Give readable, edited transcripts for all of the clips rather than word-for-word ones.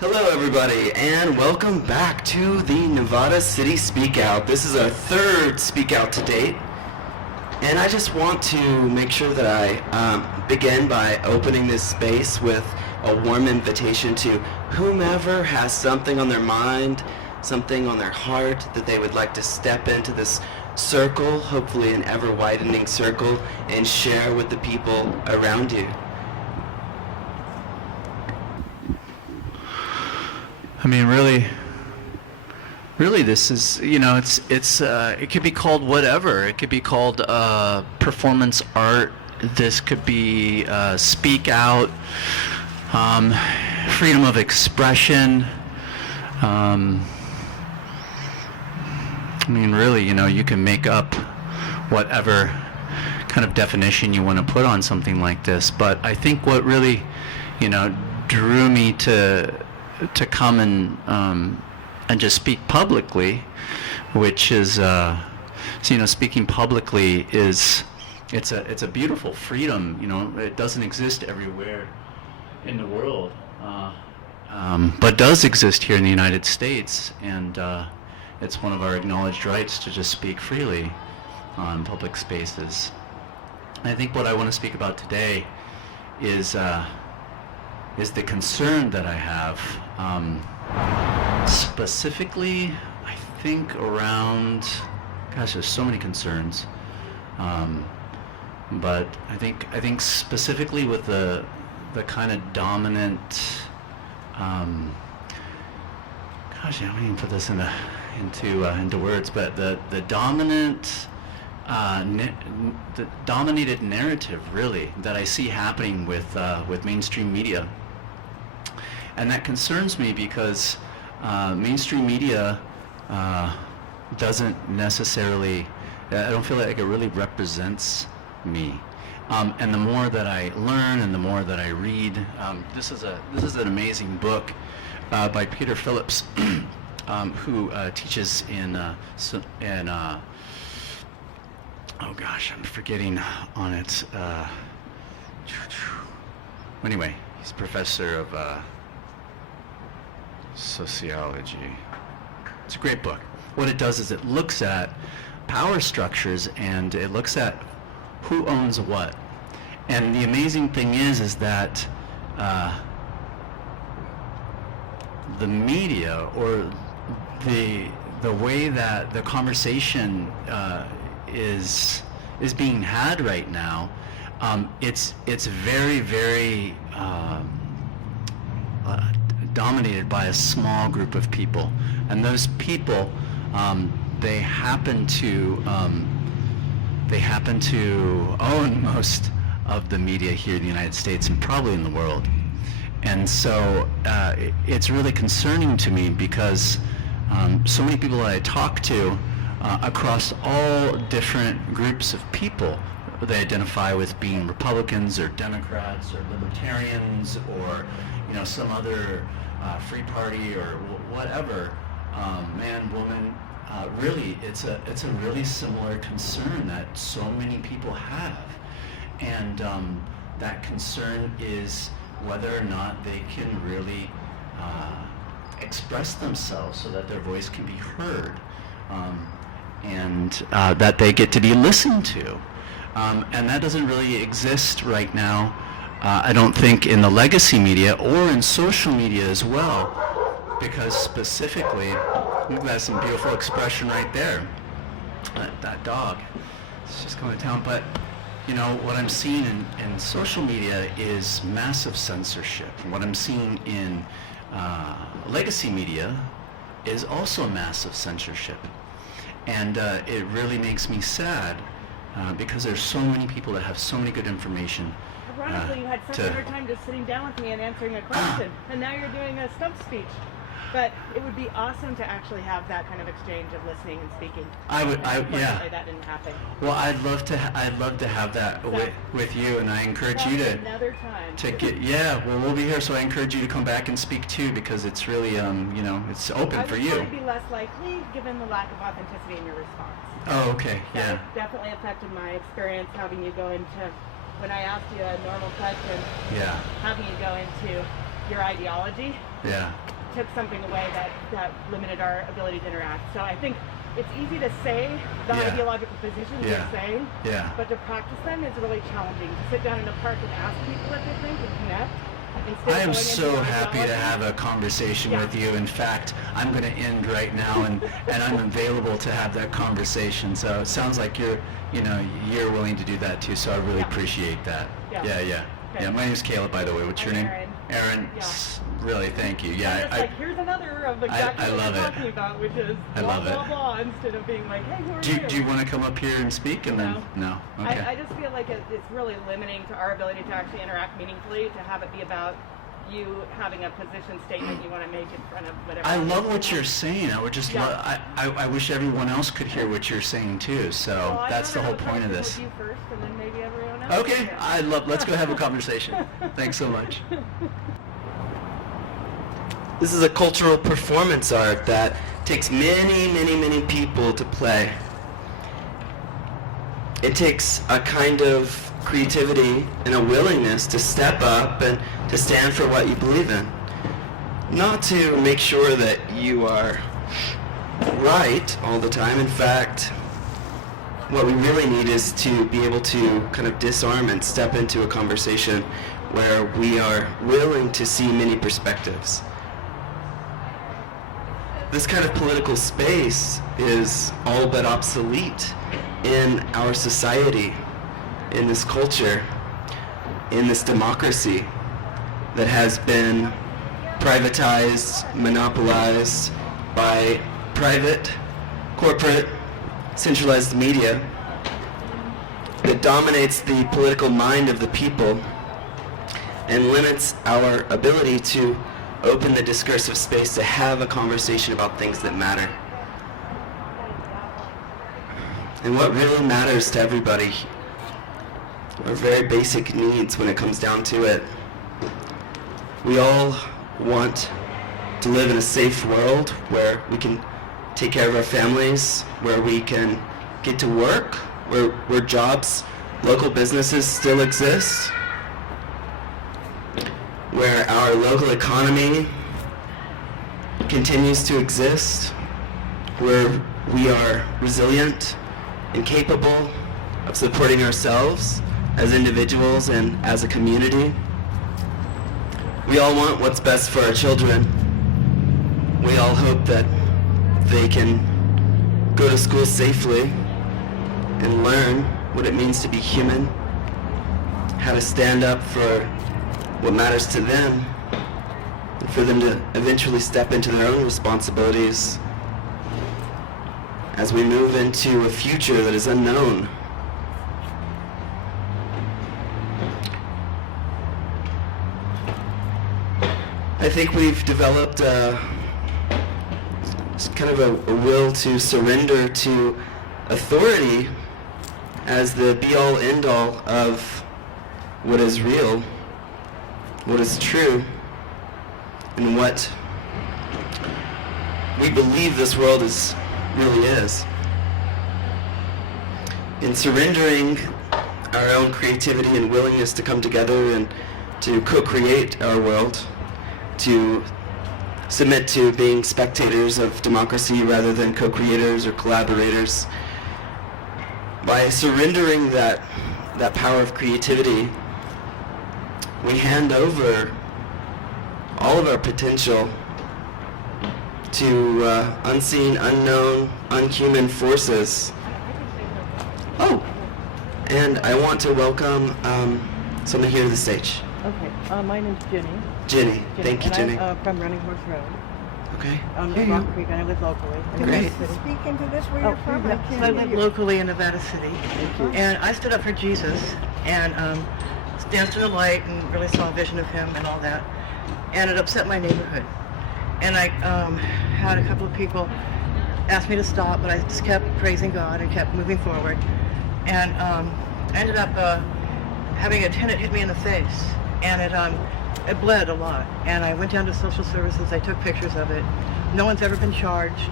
Hello, everybody, and welcome back to the Nevada City Speak Out. This is our third Speak Out to date, and I just want to make sure that I begin by opening this space with a warm invitation to whomever has something on their mind, something on their heart that they would like to step into this circle, hopefully an ever-widening circle, and share with the people around you. I mean, really, this is, it could be called whatever. It could be called performance art. This could be speak out, freedom of expression. I mean, really, you can make up whatever kind of definition you want to put on something like this. But I think what really, drew me to come and just speak publicly, which is speaking publicly is it's a beautiful freedom. It doesn't exist everywhere in the world, but does exist here in the United States, and it's one of our acknowledged rights to just speak freely on public spaces. I think what I want to speak about today is the concern that I have, specifically, I think around, there's so many concerns, but I think specifically with the kind of dominant, I don't even put this into words, but the dominant, the dominated narrative, really, that I see happening with mainstream media. And that concerns me because mainstream media doesn't necessarily, I don't feel like it really represents me. And the more that I learn and the more that I read, this is an amazing book by Peter Phillips, who teaches in oh gosh, I'm forgetting on it. Anyway, he's a professor of sociology. It's a great book. What it does is it looks at power structures and it looks at who owns what. And the amazing thing is that the media, or the way that the conversation is being had right now, it's very, very dominated by a small group of people, and those people, they happen to own most of the media here in the United States and probably in the world. And so it's really concerning to me because so many people that I talk to across all different groups of people, they identify with being Republicans or Democrats or Libertarians or some other free party or whatever, man, woman. Really, it's a really similar concern that so many people have, and that concern is whether or not they can really express themselves so that their voice can be heard, and that they get to be listened to. And that doesn't really exist right now, I don't think, in the legacy media or in social media as well, because specifically, look, that's some beautiful expression right there. That dog, it's just going to town. But what I'm seeing in social media is massive censorship. What I'm seeing in legacy media is also massive censorship. And it really makes me sad because there's so many people that have so many good information. Ironically, you had such a hard time just sitting down with me and answering a question, and now you're doing a stump speech. But it would be awesome to actually have that kind of exchange of listening and speaking. Yeah. That didn't happen. Well, I'd love to have that with you, and I encourage you to another time. Yeah. Well, we'll be here, so I encourage you to come back and speak too, because it's really it's open for you. I would be less likely, given the lack of authenticity in your response. Oh, okay. Yeah. That definitely affected my experience having you go into, when I asked you a normal question, yeah, having you go into your ideology Yeah. took something away that limited our ability to interact. So I think it's easy to say the Yeah. ideological positions Yeah. you're saying, Yeah. but to practice them is really challenging. To sit down in a park and ask people what they think and connect. instead I of am going into so your happy to ideology. have a conversation Yeah. with you. In fact, I'm going to end right now, and I'm available to have that conversation. So it sounds like you're willing to do that too. So I really Yeah. appreciate that. Yeah. Yeah. Okay. Yeah. My name's Caleb, by the way. What's your I'm name? Erin. Aaron. Yeah. Really, thank you. And Yeah. it's like, here's another of exactly I what love we're it. talking about, which is I blah, love it. blah, blah, instead of being like, hey, who are Do you want to come up here and speak? And then no. Okay. I just feel like it's really limiting to our ability to actually interact meaningfully, to have it be about you having a position statement you want to make in front of whatever. I love what you're saying. I would just Yeah. I wish everyone else could hear what you're saying too. So Well, I'd that's the rather whole have a point of conversation this. with you first, and then maybe everyone else. Okay, can. let's go have a conversation. Thanks so much. This is a cultural performance art that takes many, many, many people to play. It takes a kind of creativity and a willingness to step up and to stand for what you believe in. Not to make sure that you are right all the time. In fact, what we really need is to be able to kind of disarm and step into a conversation where we are willing to see many perspectives. This kind of political space is all but obsolete in our society, in this culture, in this democracy that has been privatized, monopolized by private, corporate, centralized media that dominates the political mind of the people and limits our ability to open the discursive space to have a conversation about things that matter. And what really matters to everybody are very basic needs when it comes down to it. We all want to live in a safe world where we can take care of our families, where we can get to work, where jobs, local businesses still exist, where our local economy continues to exist, where we are resilient and capable of supporting ourselves as individuals and as a community. We all want what's best for our children. We all hope that they can go to school safely and learn what it means to be human, how to stand up for what matters to them, and for them to eventually step into their own responsibilities as we move into a future that is unknown. I think we've developed kind of a will to surrender to authority as the be-all, end-all of what is real, what is true, and what we believe this world really is. In surrendering our own creativity and willingness to come together and to co-create our world, to submit to being spectators of democracy rather than co-creators or collaborators. By surrendering that power of creativity, we hand over all of our potential to unseen, unknown, unhuman forces. Oh, and I want to welcome someone here to the stage. Okay, my name's Jenny. Jenny. Thank you, and Jenny. I'm from Running Horse Road. Okay. I'm Here in you Rock go. Creek, and I live locally. in Great. Nevada City. Speak into this where Oh, you're from. I yeah, can't I hear live you. locally in Nevada City. And I stood up for Jesus and danced in the light and really saw a vision of him and all that. And it upset my neighborhood. And I had a couple of people ask me to stop, but I just kept praising God and kept moving forward. And I ended up having a tenant hit me in the face. And it bled a lot. And I went down to social services. I took pictures of it. No one's ever been charged.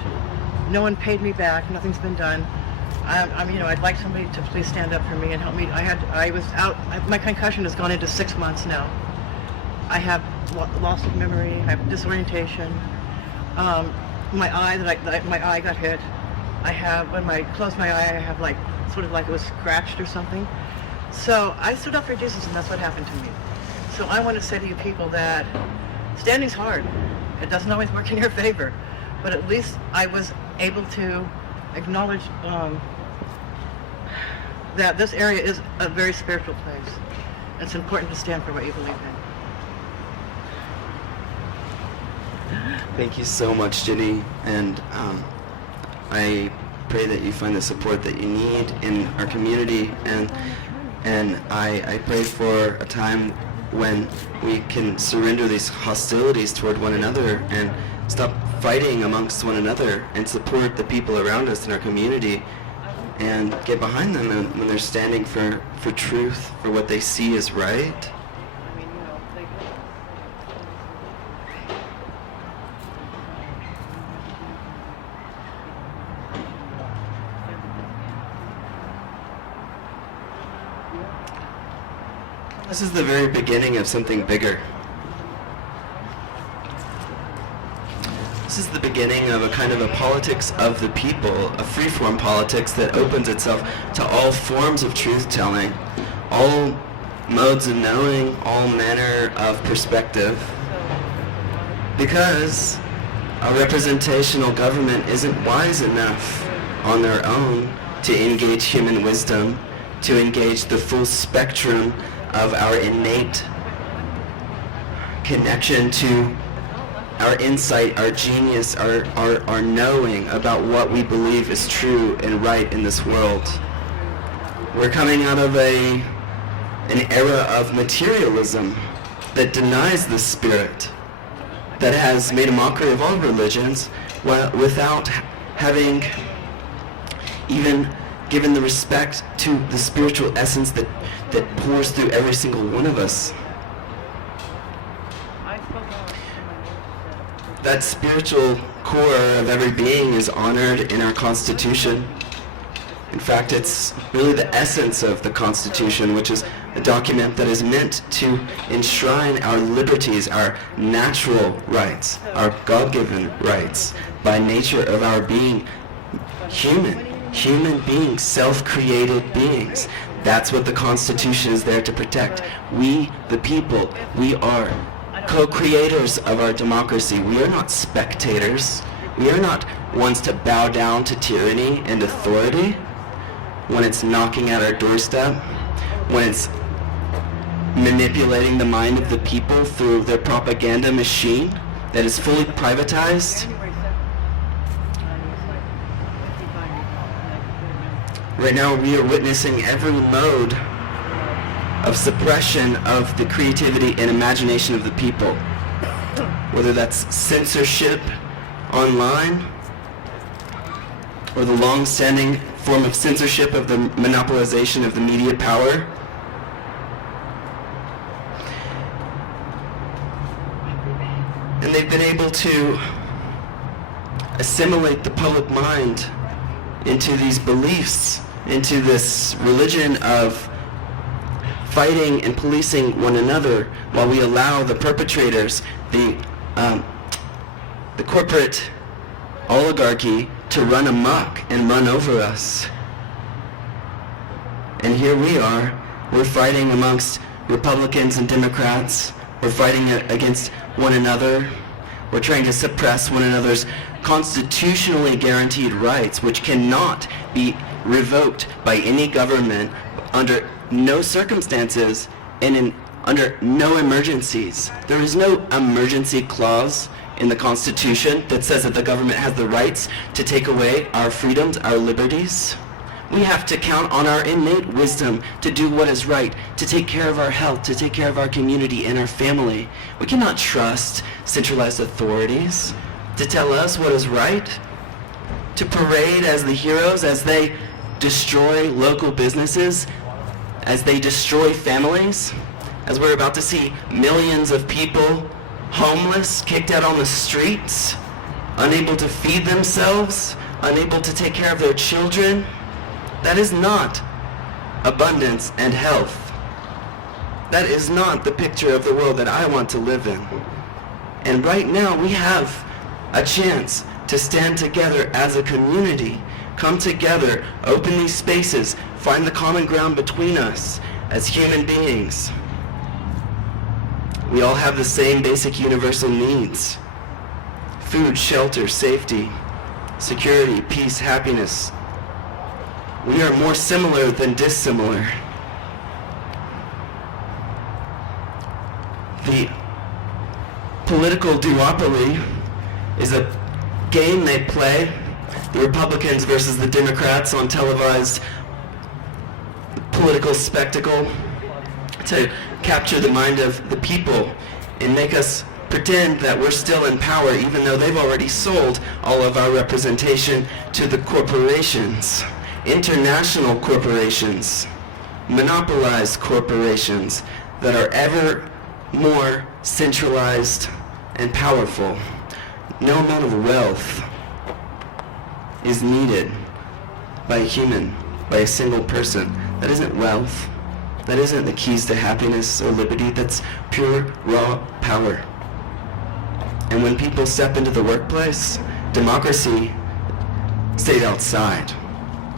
No one paid me back. Nothing's been done. I'd like somebody to please stand up for me and help me. I was out. My concussion has gone into 6 months now. I have loss of memory. I have disorientation. My eye got hit. I have, when I close my eye, I have like, sort of like it was scratched or something. So I stood up for Jesus, and that's what happened to me. So I want to say to you people that standing's hard. It doesn't always work in your favor, but at least I was able to acknowledge that this area is a very spiritual place. It's important to stand for what you believe in. Thank you so much, Jenny, and I pray that you find the support that you need in our community, and I pray for a time when we can surrender these hostilities toward one another and stop fighting amongst one another and support the people around us in our community and get behind them when they're standing for truth, for what they see is right. This is the very beginning of something bigger. This is the beginning of a kind of a politics of the people, a free-form politics that opens itself to all forms of truth-telling, all modes of knowing, all manner of perspective. Because a representational government isn't wise enough on their own to engage human wisdom, to engage the full spectrum of our innate connection to our insight, our genius, our knowing about what we believe is true and right in this world. We're coming out of an era of materialism that denies the spirit, that has made a mockery of all religions without having even given the respect to the spiritual essence that pours through every single one of us. That spiritual core of every being is honored in our Constitution. In fact, it's really the essence of the Constitution, which is a document that is meant to enshrine our liberties, our natural rights, our God-given rights, by nature of our being human beings, self-created beings. That's what the Constitution is there to protect. We, the people, we are co-creators of our democracy. We are not spectators. We are not ones to bow down to tyranny and authority when it's knocking at our doorstep, when it's manipulating the mind of the people through their propaganda machine that is fully privatized. Right now we are witnessing every mode of suppression of the creativity and imagination of the people, whether that's censorship online or the long-standing form of censorship of the monopolization of the media power. And they've been able to assimilate the public mind into these beliefs, into this religion of fighting and policing one another, while we allow the perpetrators, the corporate oligarchy, to run amok and run over us. And here we are, we're fighting amongst Republicans and Democrats, we're fighting against one another, we're trying to suppress one another's constitutionally guaranteed rights, which cannot be revoked by any government under no circumstances and under no emergencies. There is no emergency clause in the Constitution that says that the government has the rights to take away our freedoms, our liberties. We have to count on our innate wisdom to do what is right, to take care of our health, to take care of our community and our family. We cannot trust centralized authorities to tell us what is right, to parade as the heroes as they destroy local businesses, as they destroy families, as we're about to see millions of people homeless, kicked out on the streets, unable to feed themselves, unable to take care of their children. That is not abundance and health. That is not the picture of the world that I want to live in. And right now we have a chance to stand together as a community, come together, open these spaces, find the common ground between us as human beings. We all have the same basic universal needs: food, shelter, safety, security, peace, happiness. We are more similar than dissimilar. The political duopoly is a game they play, the Republicans versus the Democrats, on televised political spectacle, to capture the mind of the people and make us pretend that we're still in power, even though they've already sold all of our representation to the corporations, international corporations, monopolized corporations that are ever more centralized and powerful. No amount of wealth is needed by a human, by a single person. That isn't wealth. That isn't the keys to happiness or liberty. That's pure, raw power. And when people step into the workplace, democracy stays outside.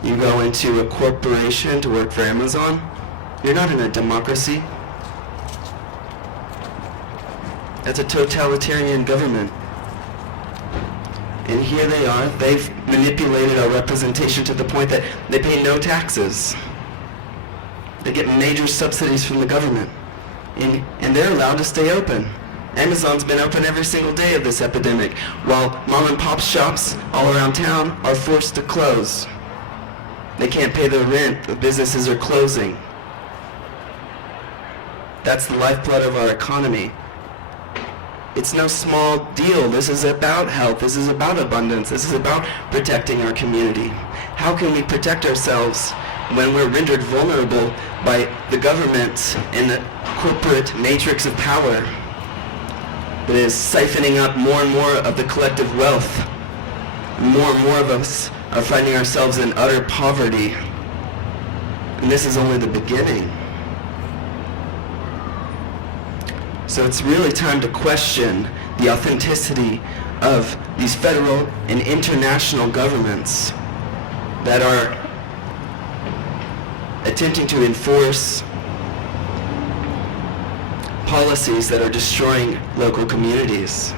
You go into a corporation to work for Amazon, you're not in a democracy. That's a totalitarian government. And here they are, they've manipulated our representation to the point that they pay no taxes. They get major subsidies from the government. And they're allowed to stay open. Amazon's been open every single day of this epidemic, while mom and pop shops all around town are forced to close. They can't pay their rent, the businesses are closing. That's the lifeblood of our economy. It's no small deal. This is about health. This is about abundance. This is about protecting our community. How can we protect ourselves when we're rendered vulnerable by the government and the corporate matrix of power that is siphoning up more and more of the collective wealth? More and more of us are finding ourselves in utter poverty. And this is only the beginning. So it's really time to question the authenticity of these federal and international governments that are attempting to enforce policies that are destroying local communities.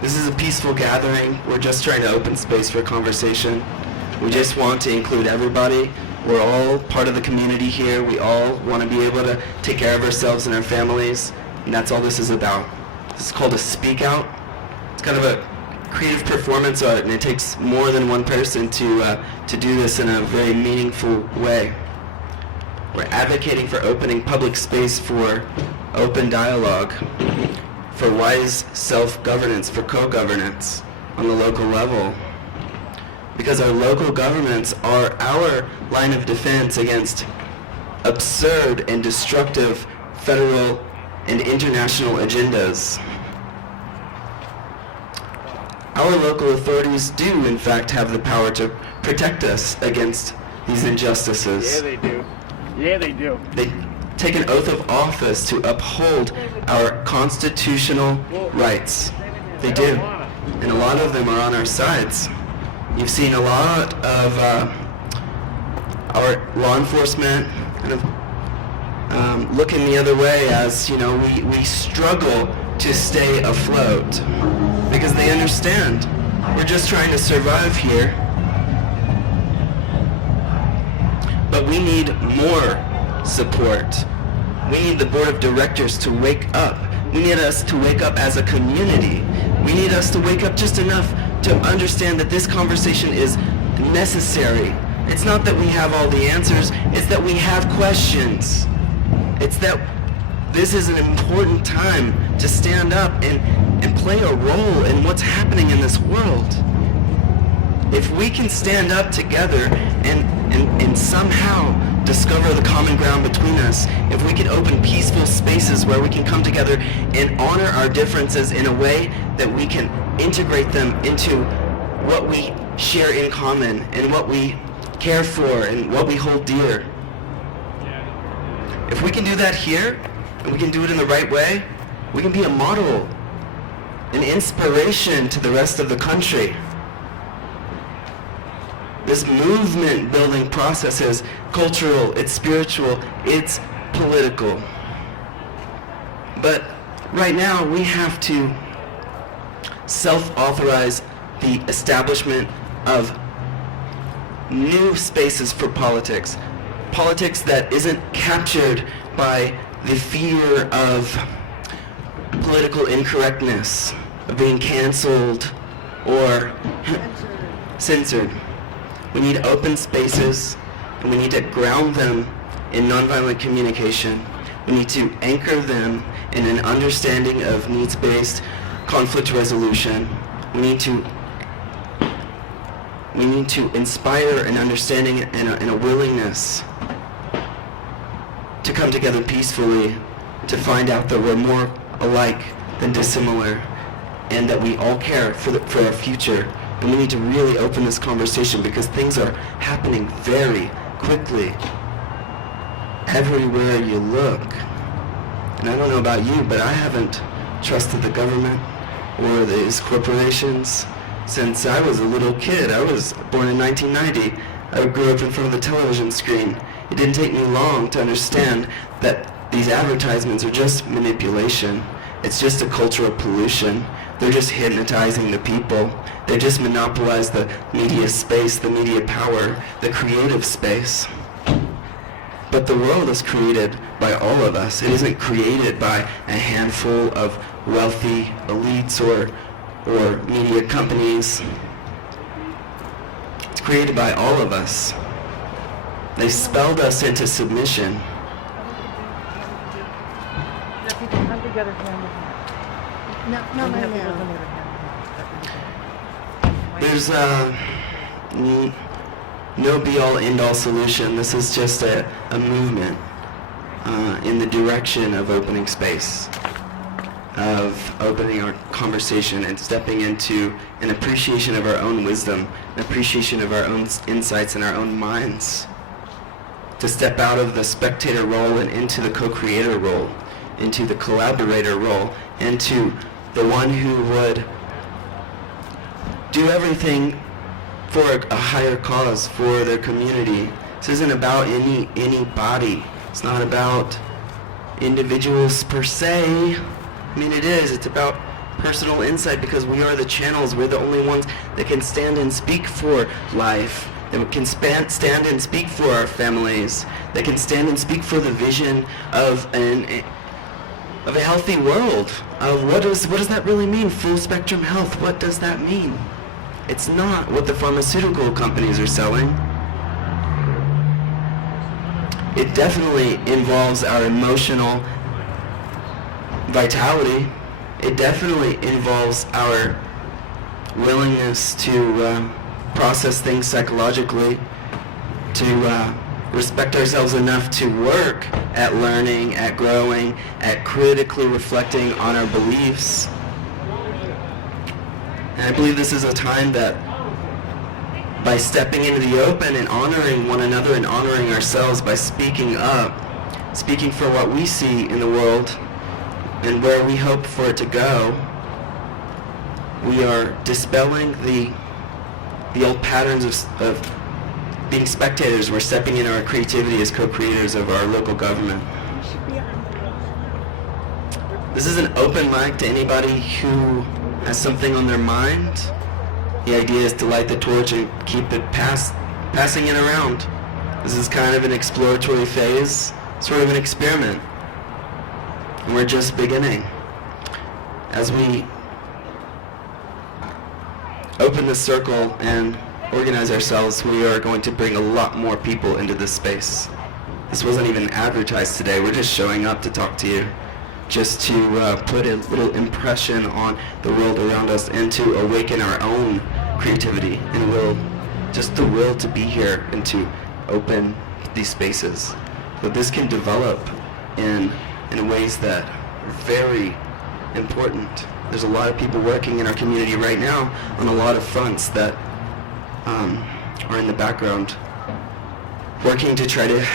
This is a peaceful gathering. We're just trying to open space for conversation. We just want to include everybody. We're all part of the community here. We all want to be able to take care of ourselves and our families, and that's all this is about. This is called a speak out. It's kind of a creative performance art, and it takes more than one person to do this in a very meaningful way. We're advocating for opening public space for open dialogue, for wise self-governance, for co-governance on the local level. Because our local governments are our line of defense against absurd and destructive federal and international agendas. Our local authorities do, in fact, have the power to protect us against these injustices. Yeah, they do. Yeah, they do. They take an oath of office to uphold our constitutional rights. They do. And a lot of them are on our sides. You've seen a lot of our law enforcement kind of looking the other way as, we struggle to stay afloat because they understand we're just trying to survive here. But we need more support. We need the board of directors to wake up. We need us to wake up as a community. We need us to wake up just enough to understand that this conversation is necessary. It's not that we have all the answers, it's that we have questions. It's that this is an important time to stand up and play a role in what's happening in this world. If we can stand up together and somehow discover the common ground between us, if we can open peaceful spaces where we can come together and honor our differences in a way that we can integrate them into what we share in common and what we care for and what we hold dear. If we can do that here, and we can do it in the right way, we can be a model, an inspiration to the rest of the country. This movement building process is cultural, it's spiritual, it's political. But right now we have to self-authorize the establishment of new spaces for politics. Politics that isn't captured by the fear of political incorrectness, of being canceled or censored. We need open spaces, and we need to ground them in nonviolent communication. We need to anchor them in an understanding of needs-based conflict resolution. We need to inspire an understanding and a willingness to come together peacefully, to find out that we're more alike than dissimilar, and that we all care for our future. And we need to really open this conversation because things are happening very quickly everywhere you look. And I don't know about you, but I haven't trusted the government or these corporations since I was a little kid. I was born in 1990. I grew up in front of the television screen. It didn't take me long to understand that these advertisements are just manipulation. It's just a cultural pollution. They're just hypnotizing the people. They just monopolize the media space, the media power, the creative space. But the world is created by all of us. It isn't created by a handful of wealthy elites or media companies. It's created by all of us. They spelled us into submission. Come together, hand in hand. There's no be-all, end-all solution. This is just a movement in the direction of opening space, of opening our conversation and stepping into an appreciation of our own wisdom, an appreciation of our own insights and our own minds, to step out of the spectator role and into the co-creator role, into the collaborator role, into the one who would do everything for a higher cause, for their community. This isn't about any body. It's not about individuals per se. I mean, it is. It's about personal insight because we are the channels. We're the only ones that can stand and speak for life, that can stand and speak for our families, that can stand and speak for the vision of a healthy world. What does that really mean? Full spectrum health. What does that mean? It's not what the pharmaceutical companies are selling. It definitely involves our emotional vitality. It definitely involves our willingness to process things psychologically, to respect ourselves enough to work at learning, at growing, at critically reflecting on our beliefs. And I believe this is a time that by stepping into the open and honoring one another and honoring ourselves by speaking up, speaking for what we see in the world and where we hope for it to go, we are dispelling the old patterns of being spectators. We're stepping into our creativity as co-creators of our local government. This is an open mic to anybody who has something on their mind. The idea is to light the torch and keep it passing it around. This is kind of an exploratory phase, sort of an experiment. And we're just beginning. As we open this circle and organize ourselves, we are going to bring a lot more people into this space. This wasn't even advertised today. We're just showing up to talk to you, just to put a little impression on the world around us and to awaken our own creativity and just the will to be here and to open these spaces. But this can develop in ways that are very important. There's a lot of people working in our community right now on a lot of fronts that are in the background, working to try to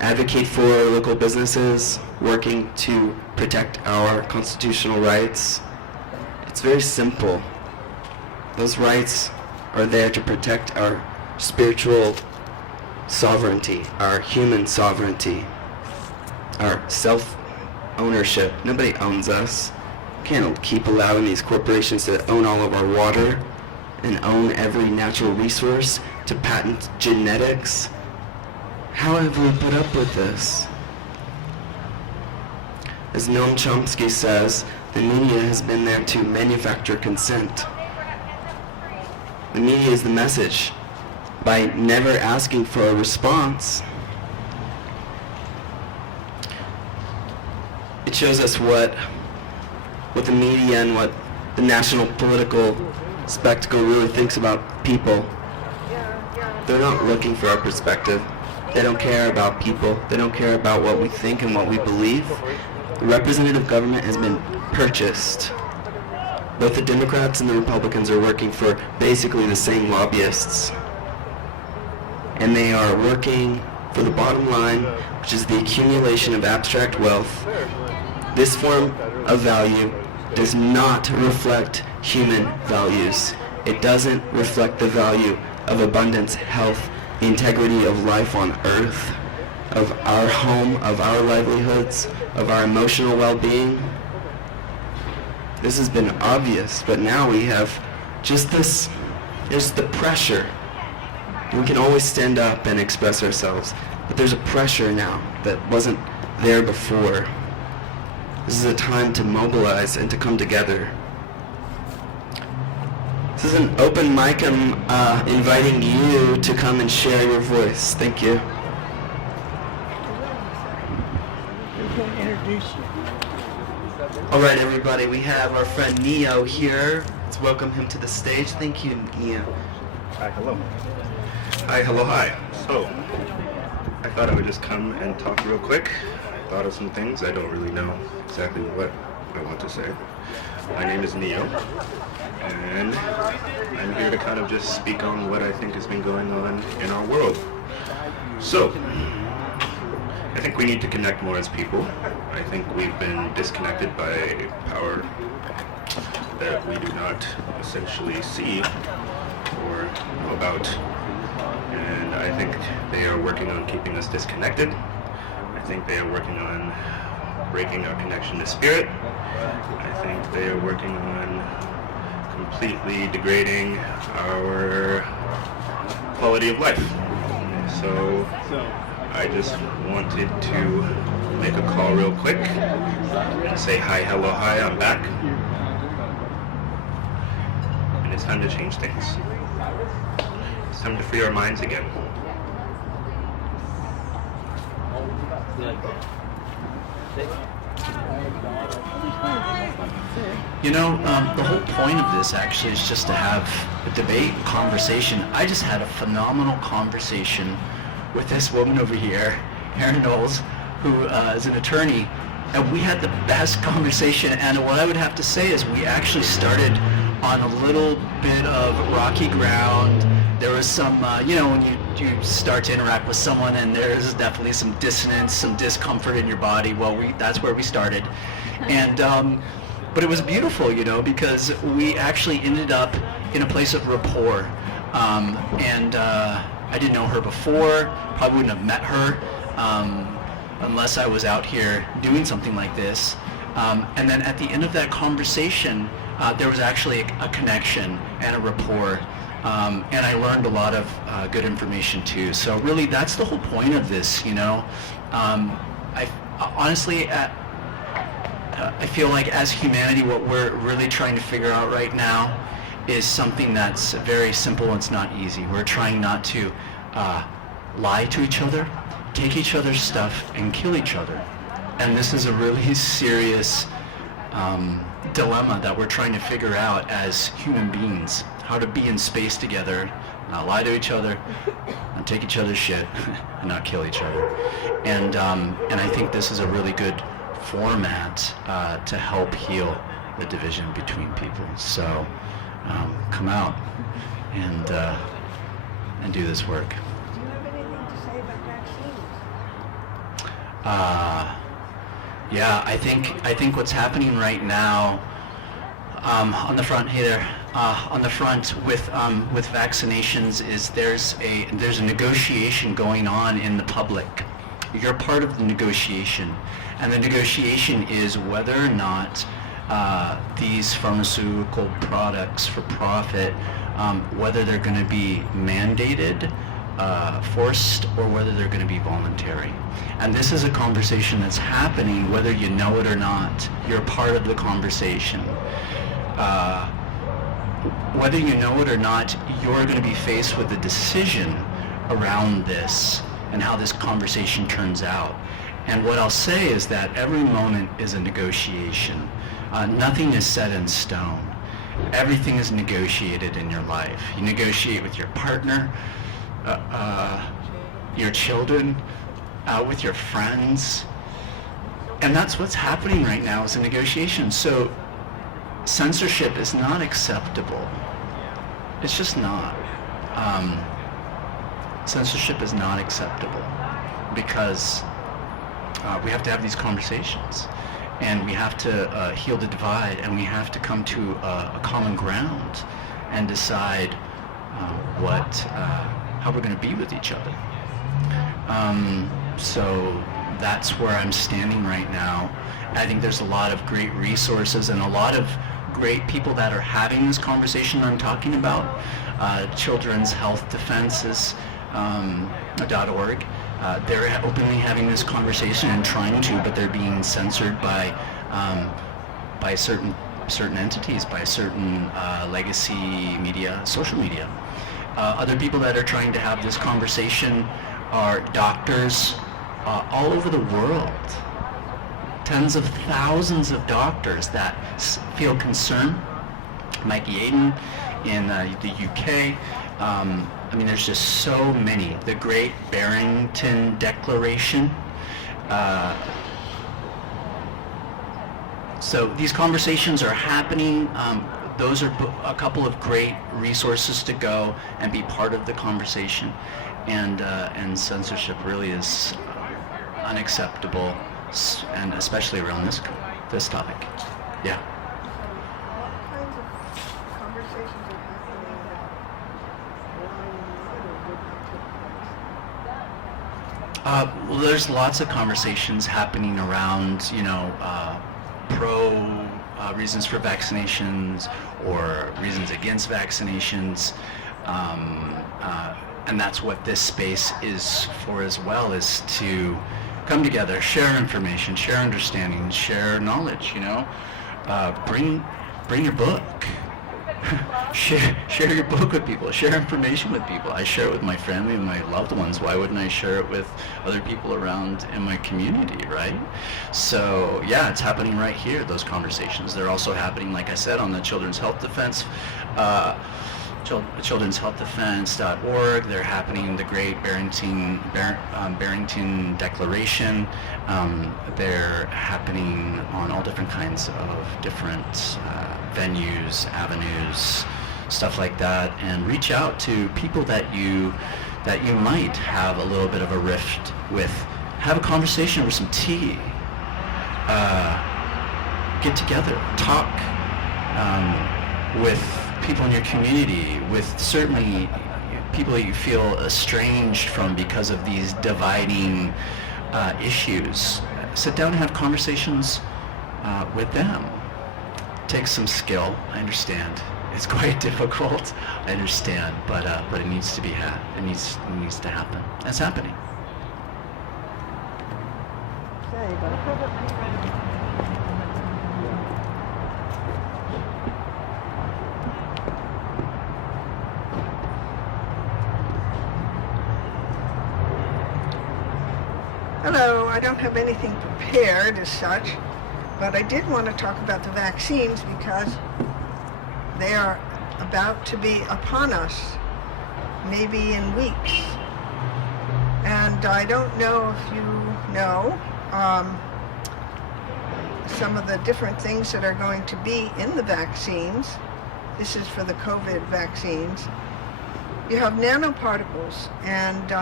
advocate for local businesses, working to protect our constitutional rights. It's very simple. Those rights are there to protect our spiritual sovereignty, our human sovereignty, our self-ownership. Nobody owns us. We can't keep allowing these corporations to own all of our water and own every natural resource, to patent genetics. How have we put up with this? As Noam Chomsky says, the media has been there to manufacture consent. The media is the message. By never asking for a response, it shows us what the media and what the national political spectacle really thinks about people. They're not looking for our perspective. They don't care about people. They don't care about what we think and what we believe. The representative government has been purchased. Both the Democrats and the Republicans are working for basically the same lobbyists. And they are working for the bottom line, which is the accumulation of abstract wealth. This form of value does not reflect human values. It doesn't reflect the value of abundance, health, the integrity of life on earth, of our home, of our livelihoods, of our emotional well-being. This has been obvious, but now we have just this, there's the pressure. We can always stand up and express ourselves, but there's a pressure now that wasn't there before. This is a time to mobilize and to come together. This is an open mic. I'm inviting you to come and share your voice. Thank you. All right, everybody, we have our friend Neo here. Let's welcome him to the stage. Thank you, Neo. Hi, hello. Hi, hello, hi. So, I thought I would just come and talk real quick. I thought of some things. I don't really know exactly what I want to say. My name is Neo, and I'm here to kind of just speak on what I think has been going on in our world. So, I think we need to connect more as people. I think we've been disconnected by a power that we do not essentially see or know about. And I think they are working on keeping us disconnected. I think they are working on breaking our connection to spirit. I think they are working on completely degrading our quality of life. So I just wanted to make a call real quick and say hi, hello, hi, I'm back. And it's time to change things. It's time to free our minds again. You know, the whole point of this actually is just to have a debate, conversation. I just had a phenomenal conversation with this woman over here, Erin Knowles, who is an attorney, and we had the best conversation. And what I would have to say is we actually started on a little bit of rocky ground. There was some, when you start to interact with someone and there's definitely some dissonance, some discomfort in your body, well, that's where we started. And but it was beautiful, because we actually ended up in a place of rapport. I didn't know her before, probably wouldn't have met her unless I was out here doing something like this. And then at the end of that conversation, there was actually a connection and a rapport. And I learned a lot of good information too. So really, that's the whole point of this, I honestly, I feel like as humanity, what we're really trying to figure out right now is something that's very simple and it's not easy. We're trying not to lie to each other, take each other's stuff, and kill each other. And this is a really serious dilemma that we're trying to figure out as human beings. How to be in space together, not lie to each other, not take each other's shit, and not kill each other. And I think this is a really good format to help heal the division between people. So come out and do this work. say about vaccines? Yeah, I think what's happening right now on the front here, on the front with vaccinations is there's a negotiation going on in the public. You're part of the negotiation, and the negotiation is whether or not these pharmaceutical products for profit, whether they're going to be mandated, forced, or whether they're going to be voluntary. And this is a conversation that's happening whether you know it or not. You're part of the conversation. Whether you know it or not, you're going to be faced with a decision around this and how this conversation turns out. And what I'll say is that every moment is a negotiation. Nothing is set in stone. Everything is negotiated in your life. You negotiate with your partner, your children, with your friends. And that's what's happening right now is a negotiation. So censorship is not acceptable. It's just not. Censorship is not acceptable because we have to have these conversations, and we have to heal the divide, and we have to come to a common ground and decide how we're going to be with each other. So that's where I'm standing right now. I think there's a lot of great resources and a lot of great people that are having this conversation I'm talking about. Children's Health Defenses .org. They're openly having this conversation and trying to, but they're being censored by certain entities, by certain legacy media, social media. Other people that are trying to have this conversation are doctors all over the world. Tens of thousands of doctors that feel concern. Mikey Aiden in the UK. I mean, there's just so many. The Great Barrington Declaration. So these conversations are happening. Those are a couple of great resources to go and be part of the conversation. And censorship really is unacceptable, and especially around this topic. Yeah. What kinds of conversations are happening that would not take place? Well, there's lots of conversations happening around, pro reasons for vaccinations or reasons against vaccinations, and that's what this space is for as well, is to come together, share information, share understanding, share knowledge. Bring your book. share your book with people, share information with people. I share it with my family and my loved ones. Why wouldn't I share it with other people around in my community, right? So yeah, it's happening right here, those conversations. They're also happening, like I said, on the Children's Health Defense, children'shealthdefense.org. They're happening in the Great Barrington Declaration. They're happening on all different kinds of different venues, avenues, stuff like that. And reach out to people that you might have a little bit of a rift with. Have a conversation over some tea. Get together, talk with people in your community, with certainly people that you feel estranged from because of these dividing issues. Sit down and have conversations with them. Takes some skill, I understand. It's quite difficult, I understand, but it needs to be had. It needs to happen. It's happening. Say, but hello, I don't have anything prepared as such, but I did want to talk about the vaccines because they are about to be upon us, maybe in weeks. And I don't know if you know some of the different things that are going to be in the vaccines. This is for the COVID vaccines. You have nanoparticles, and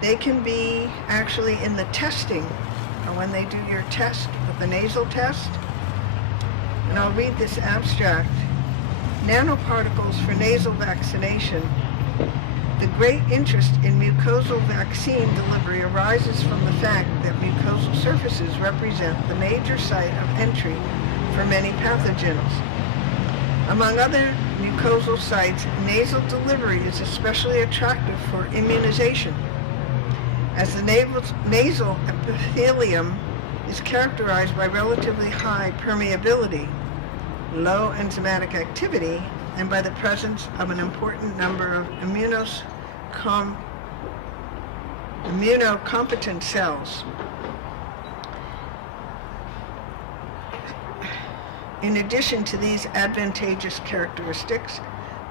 They can be actually in the testing, or when they do your test with the nasal test. And I'll read this abstract. Nanoparticles for nasal vaccination. The great interest in mucosal vaccine delivery arises from the fact that mucosal surfaces represent the major site of entry for many pathogens. Among other mucosal sites, nasal delivery is especially attractive for immunization, as the nasal epithelium is characterized by relatively high permeability, low enzymatic activity, and by the presence of an important number of immunocompetent cells. In addition to these advantageous characteristics,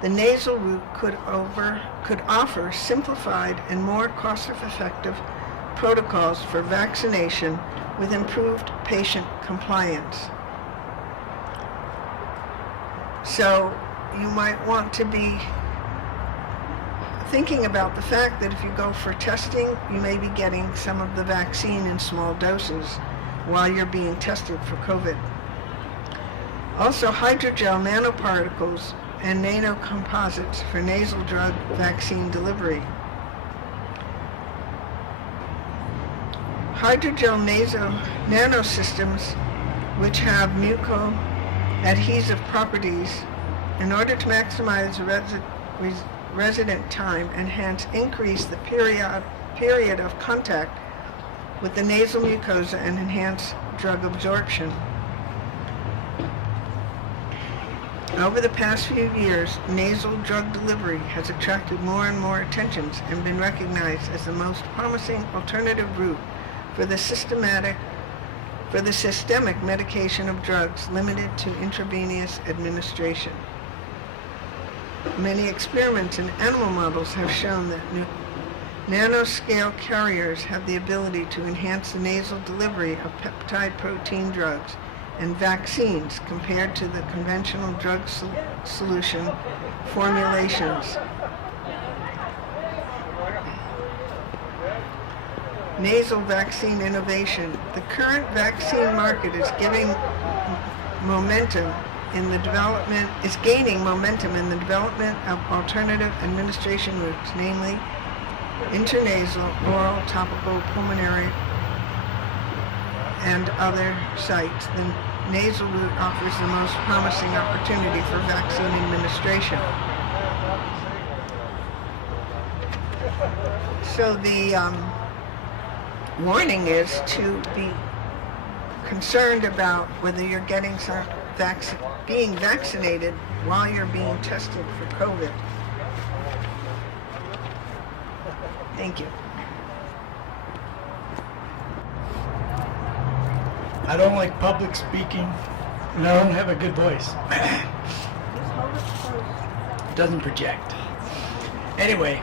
the nasal route could offer simplified and more cost-effective protocols for vaccination with improved patient compliance. So you might want to be thinking about the fact that if you go for testing, you may be getting some of the vaccine in small doses while you're being tested for COVID. Also, hydrogel nanoparticles and nanocomposites for nasal drug vaccine delivery. Hydrogel nanosystems, which have muco-adhesive properties, in order to maximize resident time and hence increase the period of contact with the nasal mucosa and enhance drug absorption. Over the past few years, nasal drug delivery has attracted more and more attention and been recognized as the most promising alternative route for the systemic medication of drugs limited to intravenous administration. Many experiments in animal models have shown that nanoscale carriers have the ability to enhance the nasal delivery of peptide protein drugs and vaccines compared to the conventional drug solution formulations. Nasal vaccine innovation. The current vaccine market is gaining momentum in the development of alternative administration routes, namely intranasal, oral, topical, pulmonary, and other sites. The nasal route offers the most promising opportunity for vaccine administration. So the warning is to be concerned about whether you're getting being vaccinated while you're being tested for COVID. Thank you. I don't like public speaking, and I don't have a good voice. Doesn't project. Anyway,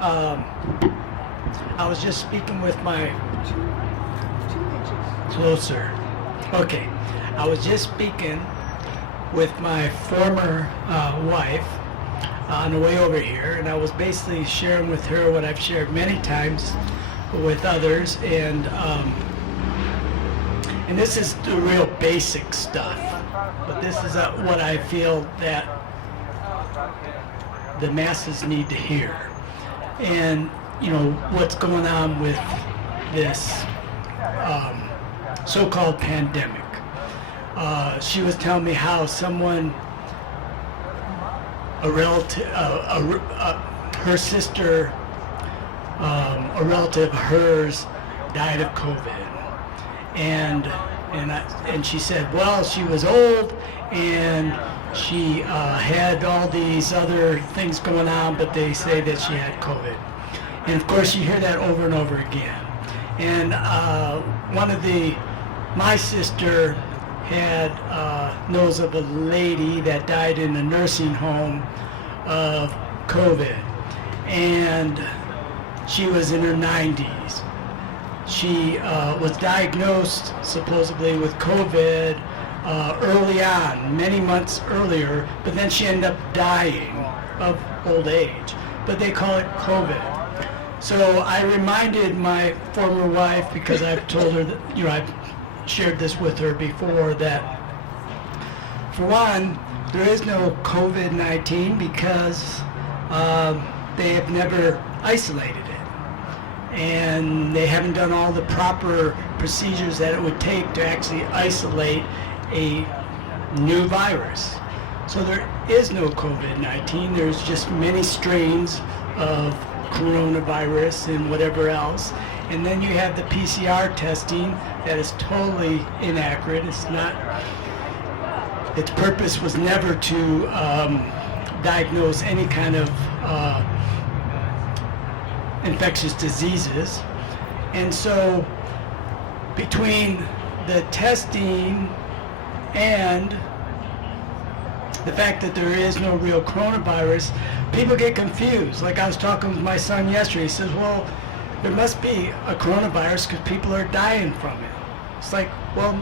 I was just speaking with my closer. Okay, I was just speaking with my former wife on the way over here, and I was basically sharing with her what I've shared many times with others, and this is the real basic stuff, but this is what I feel that the masses need to hear. And you know what's going on with this so-called pandemic. She was telling me how someone, a relative, her sister, a relative of hers died of COVID, and she said, well, she was old and she had all these other things going on, but they say that she had COVID. And of course, you hear that over and over again. And my sister knows of a lady that died in a nursing home of COVID, and she was in her 90s. She was diagnosed supposedly with COVID early on, many months earlier, but then she ended up dying of old age. But they call it COVID. So I reminded my former wife, because I've told her that, I've shared this with her before, that for one, there is no COVID-19 because they have never isolated it. And they haven't done all the proper procedures that it would take to actually isolate a new virus. So there is no COVID-19. There's just many strains of coronavirus and whatever else. And then you have the PCR testing that is totally inaccurate. It's not, its purpose was never to diagnose any kind of infectious diseases. And so between the testing and the fact that there is no real coronavirus, people get confused. Like I was talking with my son yesterday, he says, well, there must be a coronavirus because people are dying from it. It's like, well,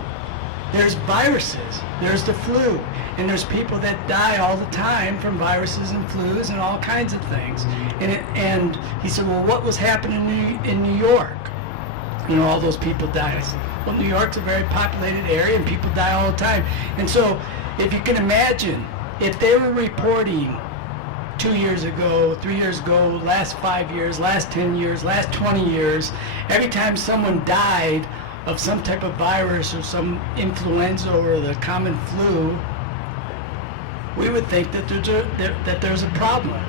there's viruses, there's the flu, and there's people that die all the time from viruses and flus and all kinds of things. And he said, well, what was happening in New York? All those people died. I said, well, New York's a very populated area and people die all the time. And so if you can imagine, if they were reporting 2 years ago, 3 years ago, last 5 years, last 10 years, last 20 years, every time someone died of some type of virus or some influenza or the common flu, we would think that there's a problem.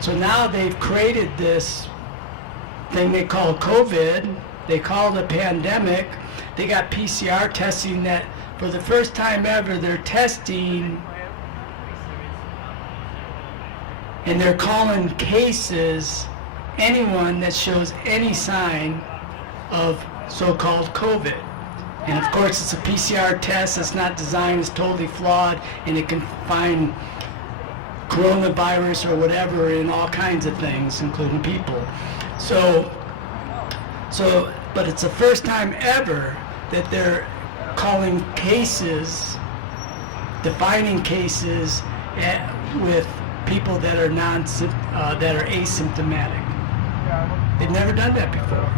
So now they've created this thing they call COVID. They call it a pandemic. They got PCR testing that for the first time ever they're testing and they're calling cases anyone that shows any sign of so-called COVID. And of course it's a PCR test that's not designed, it's totally flawed, and it can find coronavirus or whatever in all kinds of things, including people. But it's the first time ever that they're calling cases, defining cases with people that are asymptomatic. They've never done that before.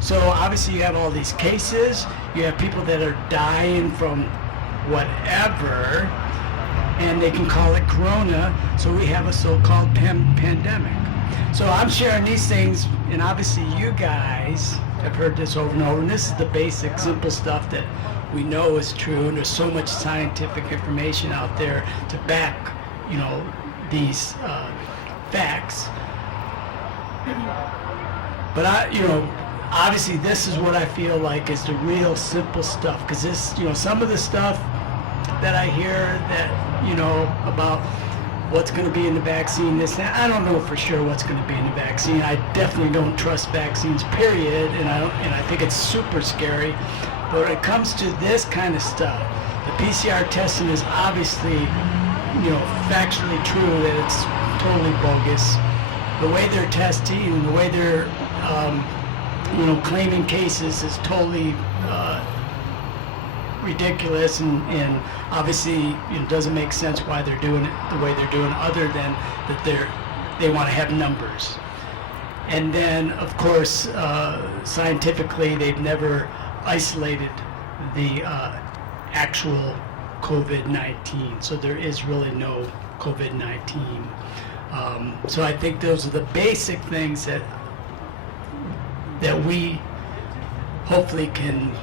So obviously you have all these cases, you have people that are dying from whatever, and they can call it corona, so we have a so-called pandemic. So I'm sharing these things, and obviously you guys have heard this over and over, and this is the basic, simple stuff that we know is true, and there's so much scientific information out there to back, these facts. But obviously this is what I feel like is the real simple stuff, because this, some of the stuff that I hear that, about what's going to be in the vaccine, I don't know for sure what's going to be in the vaccine. I definitely don't trust vaccines, period, and I think it's super scary. But when it comes to this kind of stuff, the PCR testing is obviously, factually true that it's totally bogus. The way they're testing and the way they're, claiming cases is totally ridiculous, and obviously it doesn't make sense why they're doing it the way they're doing, other than that they want to have numbers. And then, of course, scientifically, they've never isolated the actual COVID-19, so there is really no COVID-19. So I think those are the basic things that we hopefully can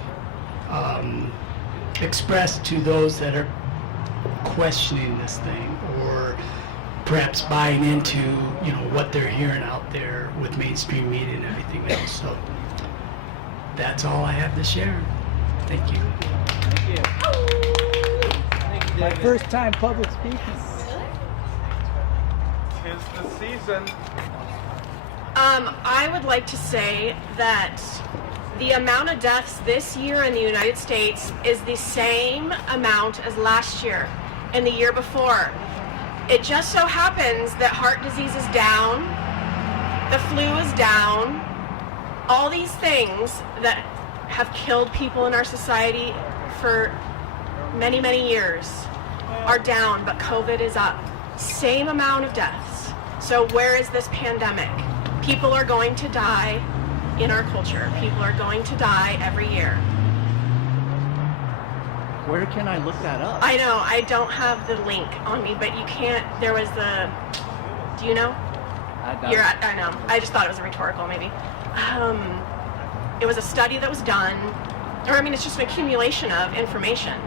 express to those that are questioning this thing, or perhaps buying into what they're hearing out there with mainstream media and everything else. So that's all I have to share. Thank you. My first time public speaking. Tis the season. I would like to say that the amount of deaths this year in the United States is the same amount as last year and the year before. It just so happens that heart disease is down, the flu is down, all these things that have killed people in our society for many, many years are down, but COVID is up. Same amount of deaths. So where is this pandemic? People are going to die in our culture. People are going to die every year. Where can I look that up? I know, I don't have the link on me, but you can't, there was the, do you know? I know, I just thought it was a rhetorical maybe. It was a study that was done, or I mean, it's just an accumulation of information.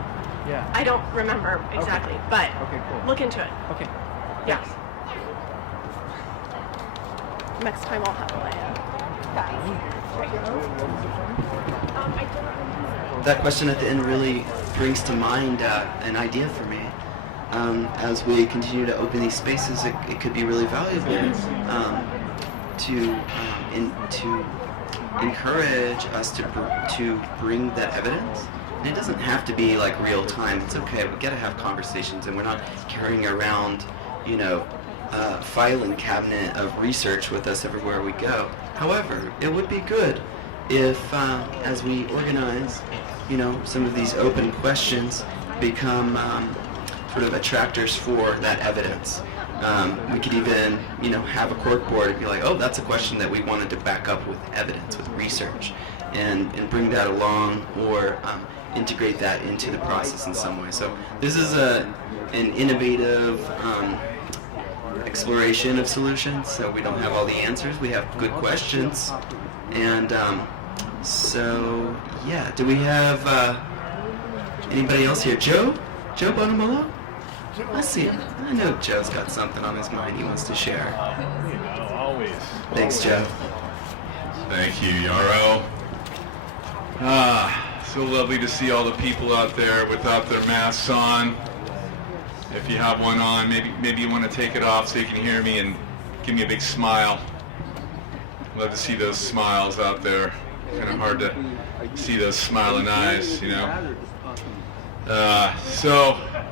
Yeah. I don't remember exactly, but Okay, cool. look into it. Okay. Yeah. Next time I'll have a layout. That question at the end really brings to mind an idea for me. As we continue to open these spaces, it could be really valuable to encourage us to bring that evidence. And it doesn't have to be like real time. It's okay. We gotta have conversations, and we're not carrying around, filing cabinet of research with us everywhere we go. However, it would be good if, as we organize, some of these open questions become sort of attractors for that evidence. We could even, have a corkboard and be like, oh, that's a question that we wanted to back up with evidence, with research, and bring that along, or integrate that into the process in some way. So this is an innovative exploration of solutions. So we don't have all the answers. We have good questions, and so yeah. Do we have anybody else here? Joe Bonamolo? I see him. I know Joe's got something on his mind he wants to share. Always. Thanks, Joe. Thank you, Yarrow. So lovely to see all the people out there without their masks on. If you have one on, maybe you want to take it off so you can hear me and give me a big smile. Love to see those smiles out there. Kind of hard to see those smiling eyes,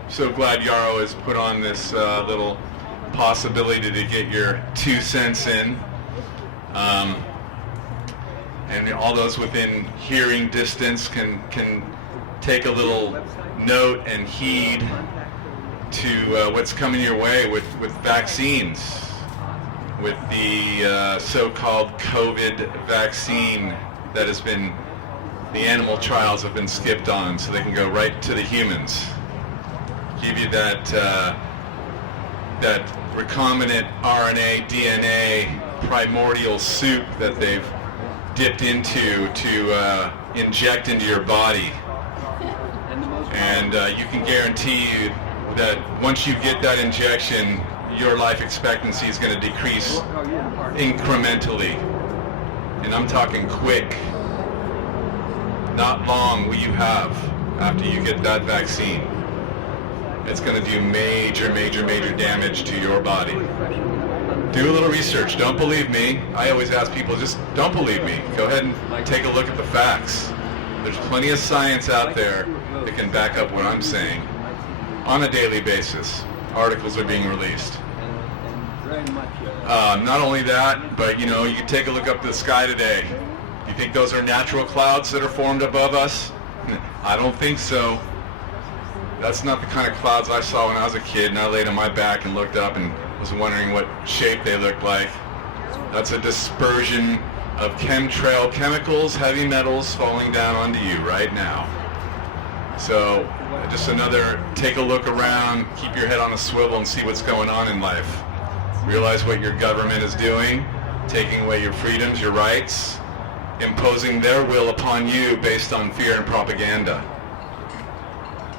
So glad Yarrow has put on this little possibility to get your 2 cents in. And all those within hearing distance can take a little note and heed to what's coming your way with vaccines, with the so-called COVID vaccine that has been, the animal trials have been skipped on so they can go right to the humans. Give you that recombinant RNA, DNA, primordial soup that they've dipped into to inject into your body. And you can guarantee you that once you get that injection, your life expectancy is going to decrease incrementally. And I'm talking quick. Not long will you have after you get that vaccine. It's going to do major, major, major damage to your body. Do a little research. Don't believe me. I always ask people, just don't believe me. Go ahead and take a look at the facts. There's plenty of science out there that can back up what I'm saying. On a daily basis, articles are being released. Not only that, but you take a look up the sky today. You think those are natural clouds that are formed above us? I don't think so. That's not the kind of clouds I saw when I was a kid and I laid on my back and looked up and was wondering what shape they looked like. That's a dispersion of chemtrail chemicals, heavy metals falling down onto you right now. So just another take a look around, keep your head on a swivel and see what's going on in life. Realize what your government is doing, taking away your freedoms, your rights, imposing their will upon you based on fear and propaganda.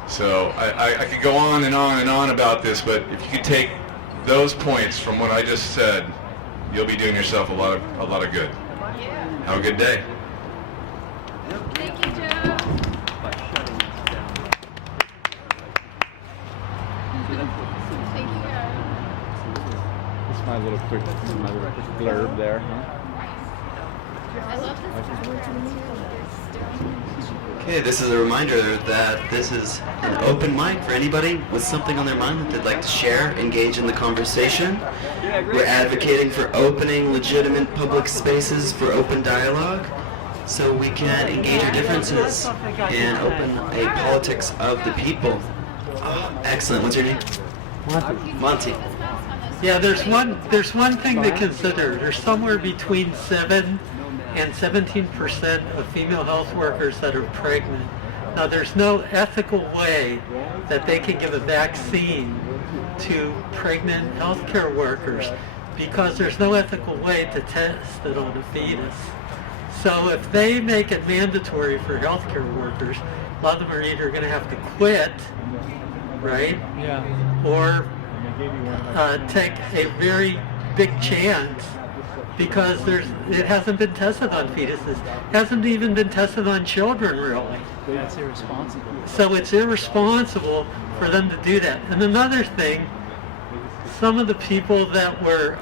So I could go on and on and on about this, but if you could take those points from what I just said, you'll be doing yourself a lot of good. Have a good day. Thank you, Joe. Thank you, guys. That's my little quick blurb there. I love this. Okay, this is a reminder that this is an open mic for anybody with something on their mind that they'd like to share, engage in the conversation. We're advocating for opening legitimate public spaces for open dialogue so we can engage our differences and open a politics of the people. Oh, excellent. What's your name? Monty. Yeah, there's one thing to consider. There's somewhere between 7 and 17% of female health workers that are pregnant. Now, there's no ethical way that they can give a vaccine to pregnant healthcare workers because there's no ethical way to test it on a fetus. So if they make it mandatory for healthcare workers, a lot of them are either going to have to quit, right? Yeah. Or take a very big chance because it hasn't been tested on fetuses. It hasn't even been tested on children, really. That's irresponsible. So it's irresponsible for them to do that. And another thing, some of the people that were,